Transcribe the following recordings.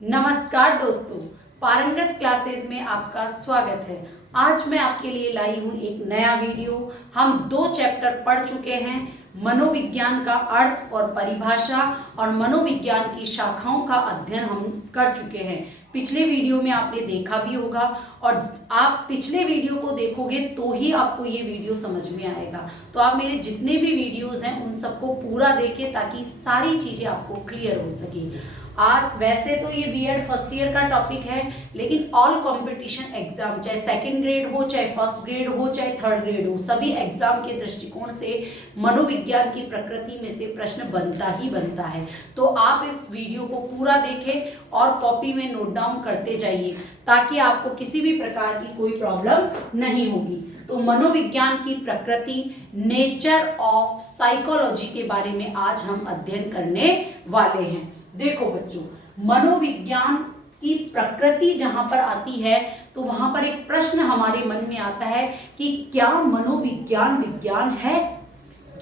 नमस्कार दोस्तों, पारंगत क्लासेस में आपका स्वागत है। आज मैं आपके लिए लाई हूँ एक नया वीडियो। हम 2 चैप्टर पढ़ चुके हैं, मनोविज्ञान का अर्थ और परिभाषा और मनोविज्ञान की शाखाओं का अध्ययन हम कर चुके हैं। पिछले वीडियो में आपने देखा भी होगा और आप पिछले वीडियो को देखोगे तो ही आपको ये वीडियो समझ में आएगा। तो आप मेरे जितने भी वीडियोस हैं उन सबको पूरा देखें ताकि सारी चीज़ें आपको क्लियर हो सके। आज वैसे तो ये बीएड फर्स्ट ईयर का टॉपिक है, लेकिन ऑल कंपटीशन एग्जाम, चाहे सेकंड ग्रेड हो, चाहे फर्स्ट ग्रेड हो, चाहे थर्ड ग्रेड हो, सभी एग्जाम के दृष्टिकोण से मनोविज्ञान की प्रकृति में से प्रश्न बनता ही बनता है। तो आप इस वीडियो को पूरा देखें और कॉपी में नोट डाउन करते जाइए ताकि आपको किसी भी प्रकार की कोई प्रॉब्लम नहीं होगी। तो मनोविज्ञान की प्रकृति, नेचर ऑफ साइकोलॉजी के बारे में आज हम अध्ययन करने वाले हैं। देखो बच्चों, मनोविज्ञान की प्रकृति जहां पर आती है तो वहां पर एक प्रश्न हमारे मन में आता है कि क्या मनोविज्ञान विज्ञान है?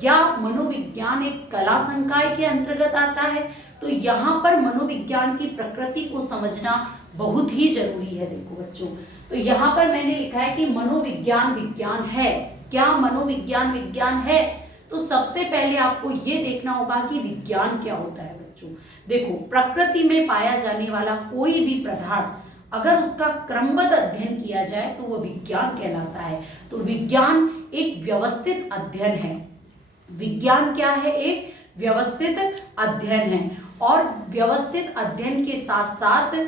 क्या मनोविज्ञान एक कला संकाय के अंतर्गत आता है? तो यहाँ पर मनोविज्ञान की प्रकृति को समझना बहुत ही जरूरी है। देखो बच्चों, तो यहाँ पर मैंने लिखा है कि मनोविज्ञान विज्ञान है। क्या मनोविज्ञान विज्ञान है? तो सबसे पहले आपको ये देखना होगा कि विज्ञान क्या होता है। बच्चों देखो, प्रकृति में पाया जाने वाला कोई भी पदार्थ अगर उसका क्रमबद्ध अध्ययन किया जाए तो वह विज्ञान कहलाता है। तो विज्ञान एक व्यवस्थित अध्ययन है। विज्ञान क्या है? एक व्यवस्थित अध्ययन है। और व्यवस्थित अध्ययन के साथ साथ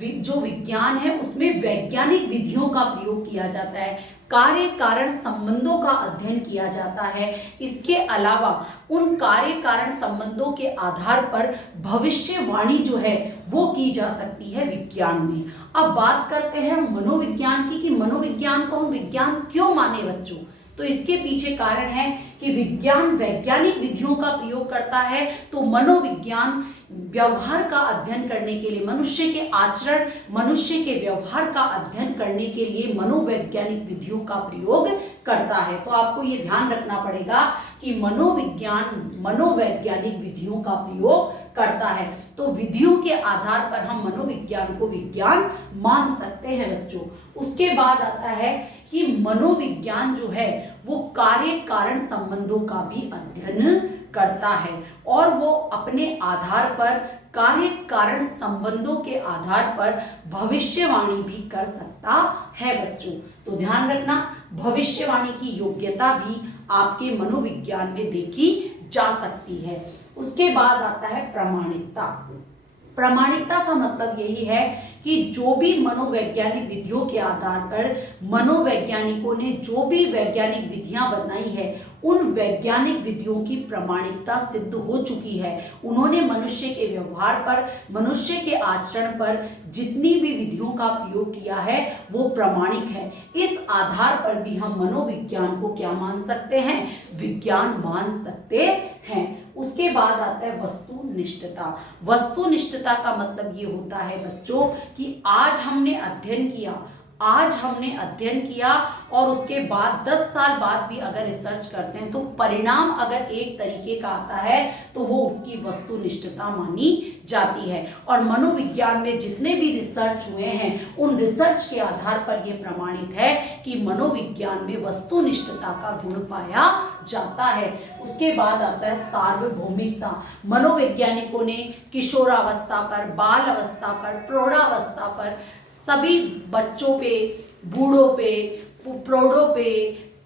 जो विज्ञान है उसमें वैज्ञानिक विधियों का प्रयोग किया जाता है, कार्य कारण संबंधों का अध्ययन किया जाता है। इसके अलावा उन कार्य कारण संबंधों के आधार पर भविष्यवाणी जो है वो की जा सकती है विज्ञान में। अब बात करते हैं मनोविज्ञान की कि मनोविज्ञान को हम विज्ञान क्यों माने बच्चों। तो इसके पीछे कारण है कि विज्ञान वैज्ञानिक विधियों का प्रयोग करता है। तो मनोविज्ञान व्यवहार का अध्ययन करने के लिए, मनुष्य के आचरण, मनुष्य के व्यवहार का अध्ययन करने के लिए मनोवैज्ञानिक विधियों का प्रयोग करता है। तो आपको ये ध्यान रखना पड़ेगा कि मनोविज्ञान मनोवैज्ञानिक विधियों का प्रयोग करता है। तो विधियों के आधार पर हम मनोविज्ञान को विज्ञान मान सकते हैं बच्चों। उसके बाद आता है कि मनोविज्ञान जो है वो कार्य कारण संबंधों का भी अध्ययन करता है और वो अपने आधार पर, कार्य कारण संबंधों के आधार पर भविष्यवाणी भी कर सकता है बच्चों। तो ध्यान रखना, भविष्यवाणी की योग्यता भी आपके मनोविज्ञान में देखी जा सकती है। उसके बाद आता है प्रामाणिकता। प्रामाणिकता का मतलब यही है कि जो भी मनोवैज्ञानिक विधियों के आधार पर मनोवैज्ञानिकों ने जो भी वैज्ञानिक विधियां बनाई है उन वैज्ञानिक विधियों की प्रामाणिकता सिद्ध हो चुकी है। उन्होंने मनुष्य के व्यवहार पर, मनुष्य के आचरण पर जितनी भी विधियों का प्रयोग किया है वो प्रामाणिक है। इस आधार पर भी हम मनोविज्ञान को क्या मान सकते हैं? विज्ञान मान सकते हैं। उसके बाद आता है वस्तुनिष्ठता। वस्तुनिष्ठता का मतलब ये होता है बच्चों कि आज हमने अध्ययन किया और उसके बाद 10 साल बाद भी अगर रिसर्च करते हैं तो परिणाम अगर एक तरीके का आता है तो वो उसकी वस्तुनिष्ठता मानी जाती है। और मनोविज्ञान में जितने भी रिसर्च हुए हैं उन रिसर्च के आधार पर ये प्रमाणित है कि मनोविज्ञान में वस्तुनिष्ठता का गुण पाया जाता है। उसके बाद आता है सार्वभौमिकता। मनोवैज्ञानिकों ने किशोरावस्था पर, बाल अवस्था पर, प्रौढ़ावस्था पर, सभी बच्चों पे, बूढ़ों पे, प्रौढ़ों पे,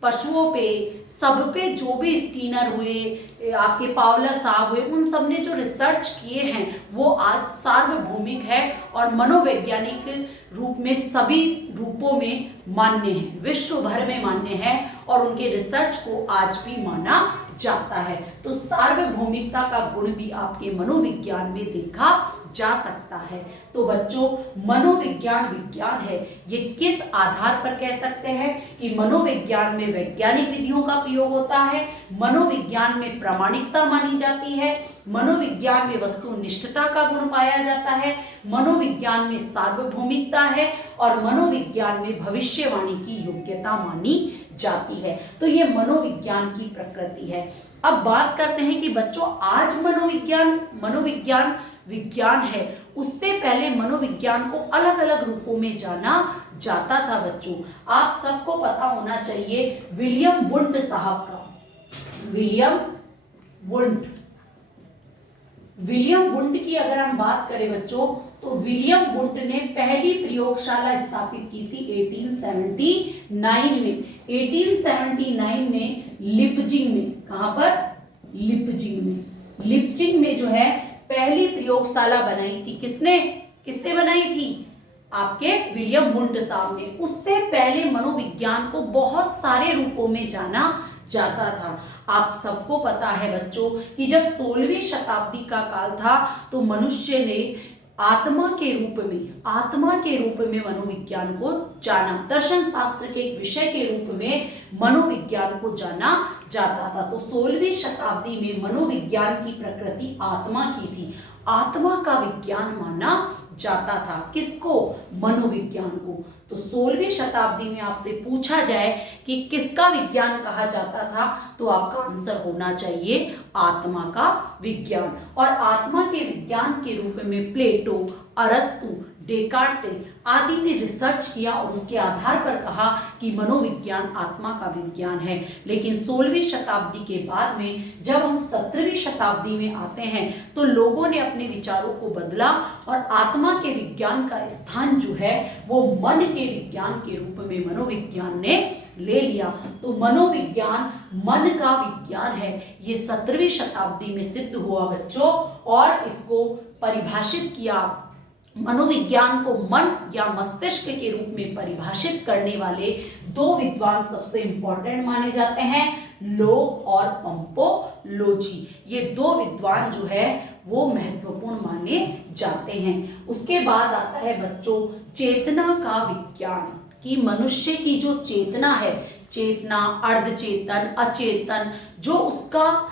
पशुओं पे, सब पे जो भी स्कीनर हुए, आपके पावलर साहब हुए, उन सब ने जो रिसर्च किए हैं वो आज सार्वभौमिक है और मनोवैज्ञानिक रूप में सभी रूपों में मान्य है, विश्व भर में मान्य है और उनके रिसर्च को आज भी माना जाता है। तो सार्वभौमिकता का गुण भी आपके मनोविज्ञान में देखा जा सकता है। तो बच्चों, मनोविज्ञान विज्ञान है। ये किस आधार पर कह सकते हैं कि मनोविज्ञान में वैज्ञानिक विधियों का प्रयोग होता है, मनोविज्ञान में प्रामाणिकता मानी जाती है, मनोविज्ञान में वस्तुनिष्ठता का गुण पाया जाता है, मनोविज्ञान में सार्वभौमिकता है और मनोविज्ञान में भविष्यवाणी की योग्यता मानी जाती है। तो ये मनोविज्ञान की प्रकृति है। अब बात करते हैं कि बच्चों आज मनोविज्ञान विज्ञान है उससे पहले मनोविज्ञान को अलग अलग रूपों में जाना जाता था बच्चों। आप सबको पता होना चाहिए विलियम वुंड साहब का, विलियम वुंड की अगर हम बात करें बच्चों, तो विलियम वुंड ने पहली प्रयोगशाला स्थापित की थी 1879 में। 1879 में लिपजिंग में, कहां पर? लिपजिंग में जो है पहली प्रयोगशाला बनाई थी। किसने बनाई थी? आपके विलियम वुंड साहब ने। उससे पहले मनोविज्ञान को बहुत सारे रूपों में जाना जाता था। आप सबको पता है बच्चों कि जब 16वीं शताब्दी का काल था तो मनुष्य ने आत्मा के रूप में मनोविज्ञान को जाना। दर्शन शास्त्र के एक विषय के रूप में मनोविज्ञान को जाना जाता था। तो 16वीं शताब्दी में मनोविज्ञान की प्रकृति आत्मा की थी। आत्मा का विज्ञान माना जाता था। किसको? मनोविज्ञान को। तो 16वीं शताब्दी में आपसे पूछा जाए कि किसका विज्ञान कहा जाता था, तो आपका आंसर होना चाहिए आत्मा का विज्ञान। और आत्मा के विज्ञान के रूप में प्लेटो, अरस्तु, डेकार्टे आदि ने रिसर्च किया और उसके आधार पर कहा कि मनोविज्ञान आत्मा का विज्ञान है। लेकिन 16वीं शताब्दी के बाद में जब हम 17वीं शताब्दी में आते हैं तो लोगों ने अपने विचारों को बदला और आत्मा के विज्ञान का स्थान जो है वो मन के विज्ञान के रूप में मनोविज्ञान ने ले लिया। तो मनोविज्ञान मन का विज्ञान है, ये 17वीं शताब्दी में सिद्ध हुआ बच्चों। और इसको परिभाषित किया, मनोविज्ञान को मन या मस्तिष्क के रूप में परिभाषित करने वाले दो विद्वान सबसे इंपॉर्टेंट माने जाते हैं, लोक और पंपोलोजी। ये दो विद्वान जो है वो महत्वपूर्ण माने जाते हैं। उसके बाद आता है बच्चों चेतना का विज्ञान, कि मनुष्य की जो चेतना है, चेतना, अर्धचेतन, अचेतन, जो उसका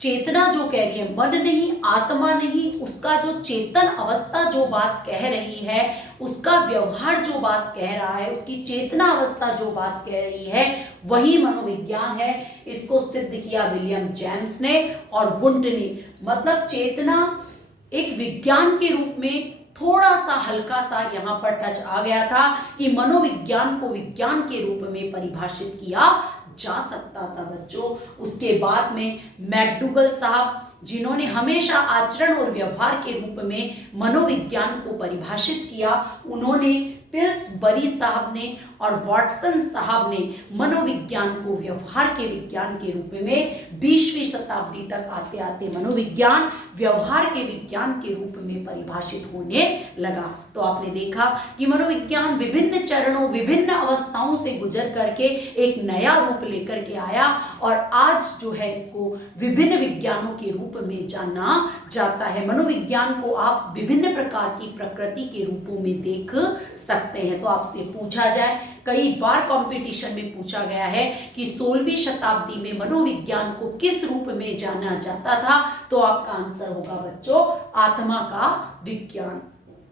चेतना जो कह रही है, मन नहीं, आत्मा नहीं, उसका जो चेतन अवस्था जो बात कह रही है, उसका व्यवहार जो बात कह रहा है, उसकी चेतना अवस्था जो बात कह रही है, वही मनोविज्ञान है। इसको सिद्ध किया विलियम जेम्स ने और वुंड ने। मतलब चेतना एक विज्ञान के रूप में थोड़ा सा हल्का सा यहाँ पर टच आ गया था कि मनोविज्ञान को विज्ञान के रूप में परिभाषित किया जा सकता था बच्चों। उसके बाद में मैकडूगल साहब, जिन्होंने हमेशा आचरण और व्यवहार के रूप में मनोविज्ञान को परिभाषित किया, उन्होंने, पिल्सबरी साहब ने और वॉटसन साहब ने मनोविज्ञान को व्यवहार के विज्ञान के रूप में 20वीं शताब्दी तक आते आते मनोविज्ञान व्यवहार के विज्ञान के रूप में परिभाषित होने लगा। तो आपने देखा कि मनोविज्ञान विभिन्न चरणों, विभिन्न अवस्थाओं से गुजर करके एक नया रूप लेकर के आया और आज जो है इसको विभिन्न विज्ञानों के रूप में जाना जाता है। मनोविज्ञान को आप विभिन्न प्रकार की प्रकृति के रूपों में देख सकते हैं। तो आपसे पूछा जाए, कई बार कंपटीशन में पूछा गया है कि 16वीं शताब्दी में मनोविज्ञान को किस रूप में जाना जाता था, तो आपका आंसर होगा बच्चों आत्मा का विज्ञान।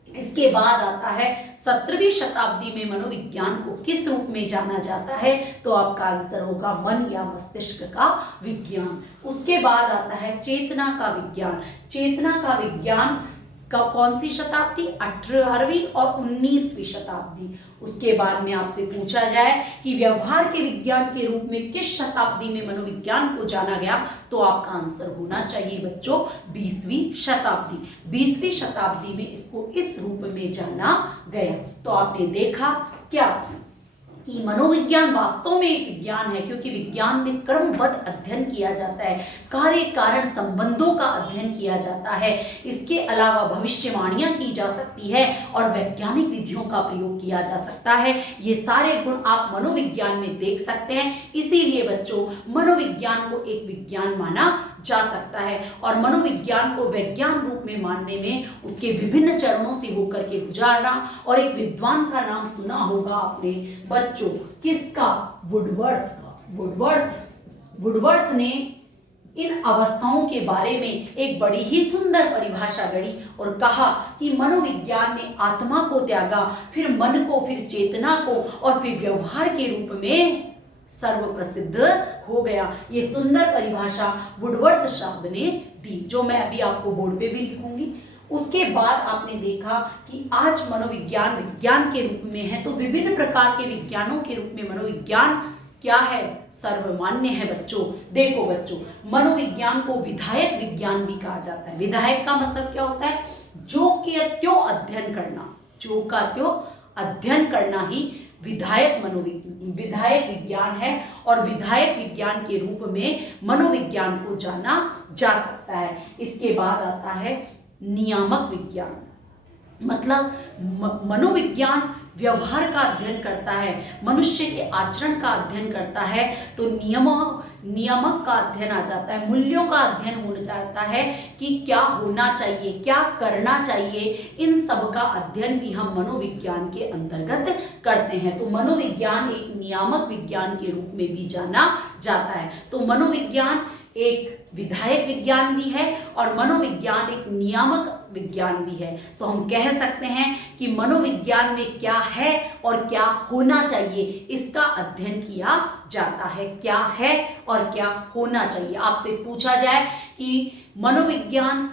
इसके बाद आता है 17वीं शताब्दी में मनोविज्ञान को किस रूप में जाना जाता है, तो आपका आंसर होगा मन या मस्तिष्क का विज्ञान। उसके बाद आता है चेतना का विज्ञान। चेतना का विज्ञान का कौन सी शताब्दी? 18वीं और 19वीं शताब्दी। उसके बाद में आपसे पूछा जाए कि व्यवहार के विज्ञान के रूप में किस शताब्दी में मनोविज्ञान को जाना गया, तो आपका आंसर होना चाहिए बच्चों 20वीं शताब्दी। 20वीं शताब्दी में इसको इस रूप में जाना गया। तो आपने देखा क्या कि मनोविज्ञान वास्तव में एक विज्ञान है, क्योंकि विज्ञान में क्रमबद्ध अध्ययन किया जाता है, कार्य कारण संबंधों का अध्ययन किया जाता है। इसके अलावा भविष्यवाणियां की जा सकती है और वैज्ञानिक विधियों का प्रयोग किया जा सकता है। ये सारे गुण आप मनोविज्ञान में देख सकते हैं। इसीलिए बच्चों मनोविज्ञान को एक विज्ञान माना जा सकता है और मनोविज्ञान को वैज्ञान रूप में मानने में उसके विभिन्न चरणों से होकर के गुजारना। और एक विद्वान का नाम सुना होगा आपने बच्चों, किसका? वुडवर्थ का। वुडवर्थ ने इन अवस्थाओं के बारे में एक बड़ी ही सुंदर परिभाषा गढ़ी और कहा कि मनोविज्ञान ने आत्मा को त्यागा, फिर मन को, फिर चेतना को और फिर व्यवहार के रूप में सर्व प्रसिद्ध हो गया। ये सुंदर परिभाषा वुडवर्थ साहब ने दी, जो मैं अभी आपको बोर्ड पे भी लिखूंगी। उसके बाद आपने देखा कि आज मनोविज्ञान विज्ञान के रूप में है, तो विभिन्न प्रकार के विज्ञानों के रूप में मनोविज्ञान क्या है, सर्वमान्य है बच्चों। देखो बच्चों, मनोविज्ञान को विधायक विज्ञान भी कहा जाता है। विधायक का मतलब क्या होता है, जो के त्यों अध्ययन करना, जो का त्यों अध्ययन करना ही विधायक विज्ञान है। और विधायक विज्ञान के रूप में मनोविज्ञान को जाना जा सकता है। इसके बाद आता है नियामक विज्ञान, मतलब मनोविज्ञान व्यवहार का अध्ययन करता है, मनुष्य के आचरण का अध्ययन करता है, तो नियमक का अध्ययन आ जाता है, मूल्यों का अध्ययन हो जाता है कि क्या होना चाहिए, क्या करना चाहिए, इन सब का अध्ययन भी हम मनोविज्ञान के अंतर्गत करते हैं। तो मनोविज्ञान एक नियामक विज्ञान के रूप में भी जाना जाता है। तो मनोविज्ञान एक विधायक विज्ञान भी है और मनोविज्ञान एक नियामक विज्ञान भी है। तो हम कह सकते हैं कि मनोविज्ञान में क्या है और क्या होना चाहिए, इसका अध्ययन किया जाता है। क्या है और क्या होना चाहिए, आपसे पूछा जाए कि मनोविज्ञान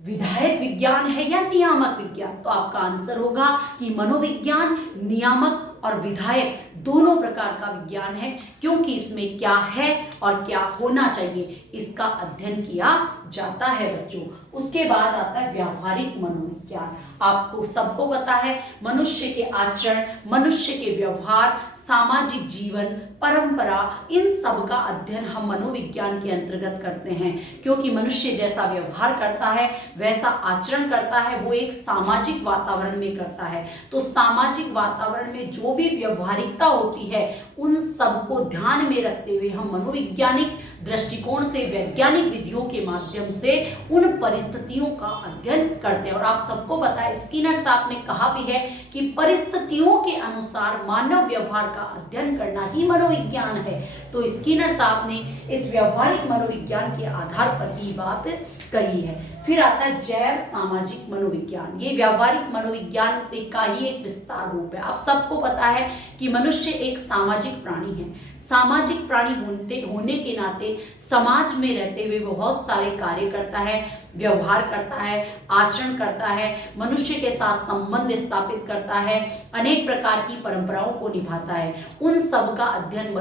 विधायक विज्ञान है या नियामक विज्ञान, तो आपका आंसर होगा कि मनोविज्ञान नियामक और विधायक दोनों प्रकार का विज्ञान है, क्योंकि इसमें क्या है और क्या होना चाहिए इसका अध्ययन किया जाता है बच्चों। उसके बाद आता है व्यावहारिक मनोविज्ञान। आपको सबको पता है, मनुष्य के आचरण, मनुष्य के व्यवहार, सामाजिक जीवन, परंपरा, इन सब का अध्ययन हम मनोविज्ञान के अंतर्गत करते हैं, क्योंकि मनुष्य जैसा व्यवहार करता है, वैसा आचरण करता है, वो एक सामाजिक वातावरण में करता है। तो सामाजिक वातावरण में जो भी व्यवहारिकता होती है, उन सब को ध्यान में रखते हुए हम मनोवैज्ञानिक दृष्टिकोण से, वैज्ञानिक विधियों के माध्यम से उन परिस्थितियों का अध्ययन करते हैं। और आप सबको पता है, स्किनर साहब ने कहा भी है कि परिस्थितियों के अनुसार मानव व्यवहार का अध्ययन करना ही मनोविज्ञान है। तो स्किनर साहब ने इस व्यवहारिक मनोविज्ञान के आधार पर ही बात कही है। फिर आता है जैव सामाजिक मनोविज्ञान। ये व्यावहारिक मनोविज्ञान से का ही एक विस्तार रूप है। आप सबको पता है कि मनुष्य एक सामाजिक प्राणी है। सामाजिक प्राणी होने के नाते समाज में रहते हुए बहुत सारे कार्य करता है, व्यवहार करता है, आचरण करता है, मनुष्य के साथ संबंध स्थापित करता है, अनेक प्रकार की परंपराओं को निभाता है। उन सब का अध्ययन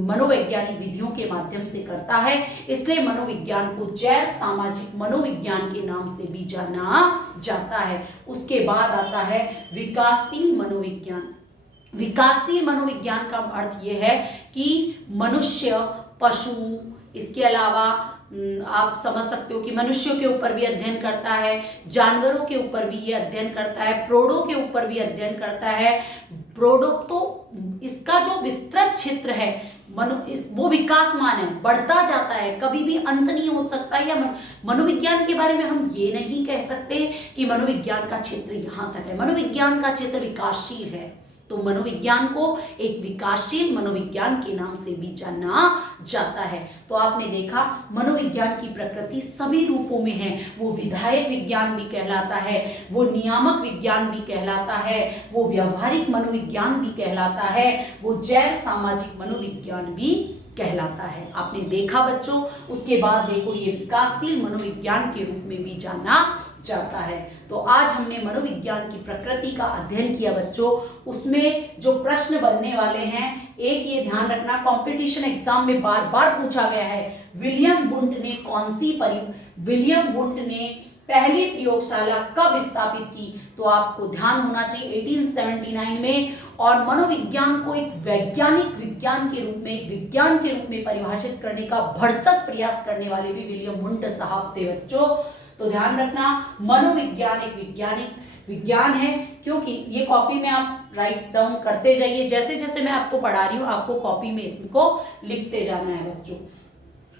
मनोवैज्ञानिक विधियों के माध्यम से करता है। इसलिए मनोविज्ञान को जैव सामाजिक मनोविज्ञान के नाम से भी जाना जाता है। उसके बाद आता है विकासशील मनोविज्ञान। विकासशील मनोविज्ञान का अर्थ यह है कि मनुष्य, पशु, इसके अलावा आप समझ सकते हो कि मनुष्यों के ऊपर भी अध्ययन करता है, जानवरों के ऊपर भी ये अध्ययन करता है, प्रोडों के ऊपर भी अध्ययन करता है। प्रोडो तो इसका जो विस्तृत क्षेत्र है वो विकासमान है, बढ़ता जाता है, कभी भी अंत नहीं हो सकता। या मनोविज्ञान के बारे में हम ये नहीं कह सकते कि मनोविज्ञान का क्षेत्र यहाँ तक है। मनोविज्ञान का क्षेत्र विकासशील है। तो मनोविज्ञान को एक विकासशील मनोविज्ञान के नाम से भी जाना जाता है। तो आपने देखा मनोविज्ञान की प्रकृति सभी रूपों में है। वो विधायक विज्ञान भी कहलाता है, वो नियामक विज्ञान भी कहलाता है, वो व्यवहारिक मनोविज्ञान भी कहलाता है, वो जैव सामाजिक मनोविज्ञान भी कहलाता है। आपने देखा बच्चों। उसके बाद देखो ये विकासशील मनोविज्ञान के रूप में भी जाना जाता है। तो आज हमने मनोविज्ञान की प्रकृति का अध्ययन किया बच्चों। उसमें जो प्रश्न बनने वाले हैं, एक ये ध्यान रखना, कंपटीशन एग्जाम में बार बार पूछा गया है, विलियम वुंट ने पहली प्रयोगशाला कब स्थापित की। तो आपको ध्यान होना चाहिए 1879 में। और मनोविज्ञान को एक वैज्ञानिक विज्ञान के रूप में, एक विज्ञान के रूप में परिभाषित करने का भरसक प्रयास करने वाले भी विलियम वुंट साहब थे बच्चों। तो ध्यान रखना, मनोविज्ञान एक वैज्ञानिक विज्ञान है, क्योंकि ये कॉपी में आप राइट डाउन करते जाइए। जैसे जैसे मैं आपको पढ़ा रही हूँ, आपको कॉपी में इसको लिखते जाना है बच्चों।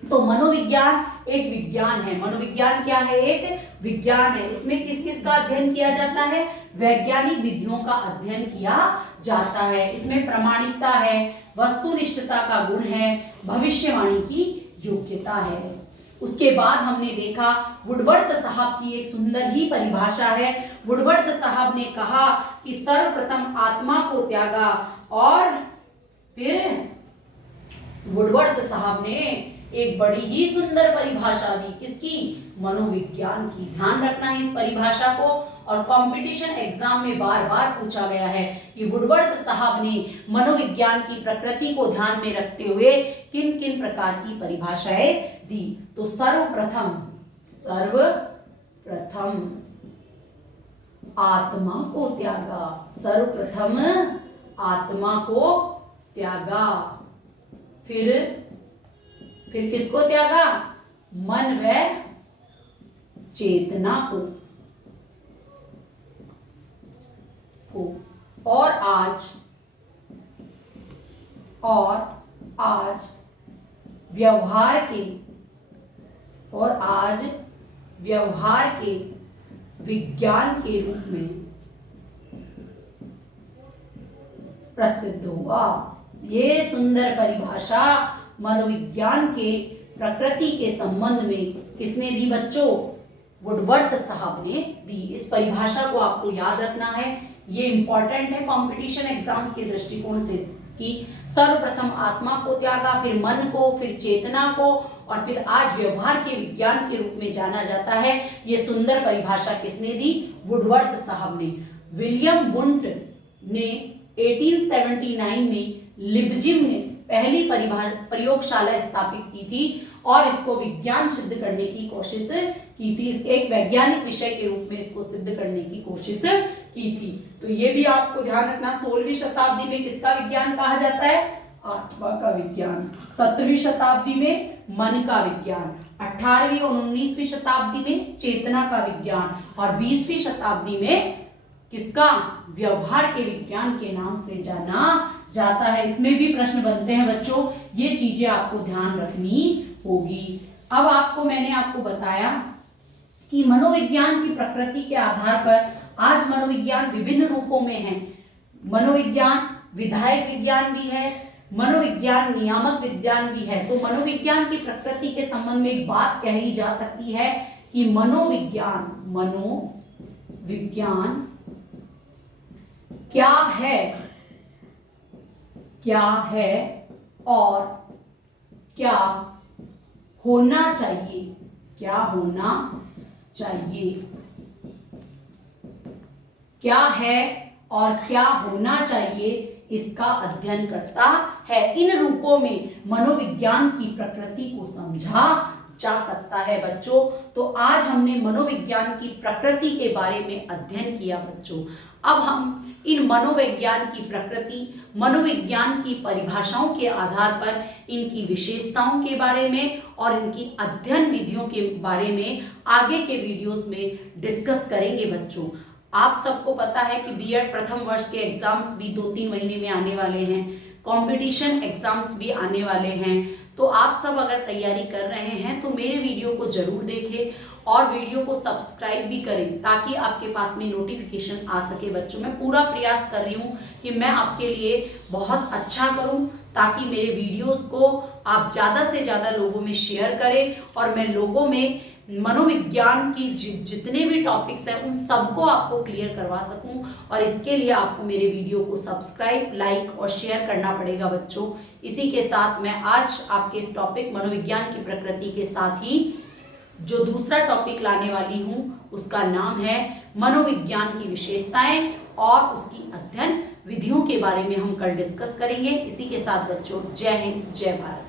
तो मनोविज्ञान एक विज्ञान है। मनोविज्ञान क्या है? एक विज्ञान है। इसमें किस किस का अध्ययन किया जाता है? वैज्ञानिक विधियों का अध्ययन किया जाता है। इसमें प्रामाणिकता है, वस्तुनिष्ठता का गुण है, भविष्यवाणी की योग्यता है। उसके बाद हमने देखा वुडवर्थ साहब की एक सुंदर ही परिभाषा है। वुडवर्थ साहब ने कहा कि सर्वप्रथम आत्मा को त्यागा, और फिर वुडवर्थ साहब ने एक बड़ी ही सुंदर परिभाषा दी, किसकी? मनोविज्ञान की। ध्यान रखना है इस परिभाषा को, और कंपटीशन एग्जाम में बार बार पूछा गया है कि वुडवर्थ साहब ने मनोविज्ञान की प्रकृति को ध्यान में रखते हुए किन किन प्रकार की परिभाषाएं दी। तो सर्वप्रथम आत्मा को त्यागा, सर्वप्रथम आत्मा को त्यागा, फिर किसको त्यागा? मन व चेतना को। और आज व्यवहार के विज्ञान के रूप में प्रसिद्ध हुआ। ये सुंदर परिभाषा मनोविज्ञान के प्रकृति के संबंध में किसने दी बच्चों? वुडवर्थ साहब ने दी। इस परिभाषा को आपको याद रखना है, ये इंपॉर्टेंट है कंपटीशन एग्जाम्स के दृष्टिकोण से कि सर्वप्रथम आत्मा को त्यागा, फिर मन को, फिर चेतना को, और फिर आज व्यवहार के विज्ञान के रूप में जाना जाता है। ये सुंदर परिभाषा किसने दी? वुडवर्थ साहब ने। विलियम वुंट ने 1879 में लिपजिग में पहली प्रयोगशाला स्थापित की थी और इसको विज्ञान सिद्ध करने की कोशिश की थी। इस एक वैज्ञानिक विषय के रूप में इसको सिद्ध करने की कोशिश की थी। तो ये भी आपको ध्यान रखना, 16वीं शताब्दी में किसका विज्ञान कहा जाता है? आत्मा का विज्ञान। 17वीं शताब्दी में मन का विज्ञान, 18वीं और 19वीं शताब्दी में चेतना का विज्ञान, और 20वीं शताब्दी में किसका? व्यवहार के विज्ञान के नाम से जाना जाता है। इसमें भी प्रश्न बनते हैं बच्चों, ये चीजें आपको ध्यान रखनी होगी। अब मैंने आपको बताया कि मनोविज्ञान की प्रकृति के आधार पर आज मनोविज्ञान विभिन्न रूपों में है। मनोविज्ञान विधायक विज्ञान भी है, मनोविज्ञान नियामक विज्ञान भी है। तो मनोविज्ञान की प्रकृति के संबंध में एक बात कही जा सकती है कि मनोविज्ञान क्या है और क्या होना चाहिए, क्या है और क्या होना चाहिए, इसका अध्ययन करता है। इन रूपों में मनोविज्ञान की प्रकृति को समझा जा सकता है बच्चों। तो आज हमने मनोविज्ञान की प्रकृति के बारे में अध्ययन किया बच्चों। अब हम इन मनोविज्ञान की प्रकृति, मनोविज्ञान की परिभाषाओं के आधार पर इनकी विशेषताओं के बारे में और इनकी अध्ययन विधियों के बारे में आगे के वीडियोस में डिस्कस करेंगे बच्चों। आप सबको पता है कि बीएड प्रथम वर्ष के एग्जाम्स भी 2-3 महीने में आने वाले हैं, कंपटीशन एग्जाम्स भी आने वाले हैं। तो आप सब अगर तैयारी कर रहे हैं तो मेरे वीडियो को जरूर देखें और वीडियो को सब्सक्राइब भी करें ताकि आपके पास में नोटिफिकेशन आ सके बच्चों। मैं पूरा प्रयास कर रही हूँ कि मैं आपके लिए बहुत अच्छा करूँ ताकि मेरे वीडियोस को आप ज़्यादा से ज़्यादा लोगों में शेयर करें और मैं लोगों में मनोविज्ञान की जितने भी टॉपिक्स हैं उन सबको आपको क्लियर करवा सकूं। और इसके लिए आपको मेरे वीडियो को सब्सक्राइब, लाइक और शेयर करना पड़ेगा बच्चों। इसी के साथ मैं आज आपके इस टॉपिक मनोविज्ञान की प्रकृति के साथ ही जो दूसरा टॉपिक लाने वाली हूँ उसका नाम है मनोविज्ञान की विशेषताएं और उसकी अध्ययन विधियों के बारे में हम कल डिस्कस करेंगे। इसी के साथ बच्चों, जय हिंद, जय भारत।